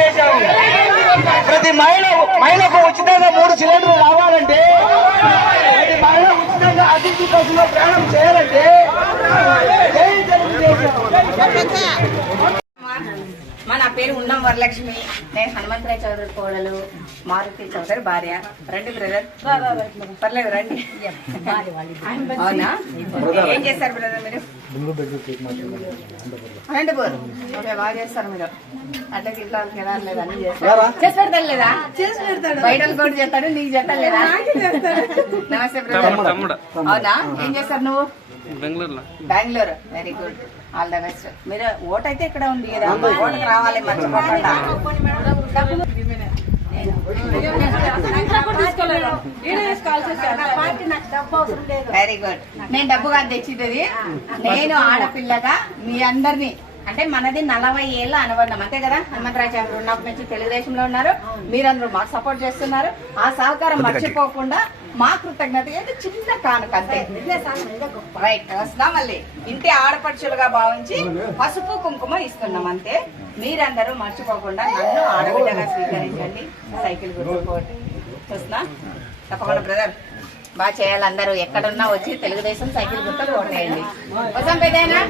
తెలుగుదేశం ప్రతి మహిళకు ఉచితంగా 3 సిలిండర్లు రావాలంటే, ప్రతి మహిళ ఉచితంగా అతిథి బస్సులో ప్రయాణం చేయాలంటే జై తెలుగుదేశం. నా పేరు ఉన్నం వరలక్ష్మి. నేను హనుమంతరాయ్ చౌదరి కోడలు, మారుతి చౌదరి భార్య. రండి బ్రదర్, పర్లేదు రండి. అవునా, ఏం చేస్తారు బ్రదర్ మీరు? అనంతపూర్. ఓకే, బాగా చేస్తారు మీరు. అట్లా ఇట్లా లేదా అన్ని చేస్తారు. చేసి పెడతాడు లేదా? బయటలు కూడా చేస్తాడు, నీకు చెప్తాను లేదా? నమస్తే బ్రదర్. అవునా, ఏం చేస్తారు నువ్వు? Bengaluru. Very good, all the best. మీరు ఓట్ అయితే ఇక్కడ ఉంది కదా, ఓటుకు రావాలి మర్చిపోకుండా. Very good. నేను డబ్బు కాదు తెచ్చింది. నేను ఆడపిల్లగా మీ అందరినీ, అంటే మనది 40 ఏళ్ళ అనుబంధం అంతే కదా. హనుమంతరాయ్ చౌదరి ఉన్నప్పటి నుంచి తెలుగుదేశంలో ఉన్నారు, మీరందరూ మాకు సపోర్ట్ చేస్తున్నారు. ఆ సహకారం మర్చిపోకుండా మా కృతజ్ఞత చిన్న కానుక అంతే. రైట్, వస్తున్నాం. మళ్ళీ ఇంటి ఆడపడుచులుగా భావించి పసుపు కుంకుమ ఇస్తున్నాం అంతే. మీరందరూ మర్చిపోకుండా నన్ను ఆడబిడ్డగా స్వీకరించండి. సైకిల్ గుర్తుకోండి. చూస్తున్నా తప్పకుండా బ్రదర్, బాగా చేయాలి. అందరూ ఎక్కడున్నా వచ్చి తెలుగుదేశం సైకిల్ గుర్తులు ఓటేయండి. కోసం పెద్దయినా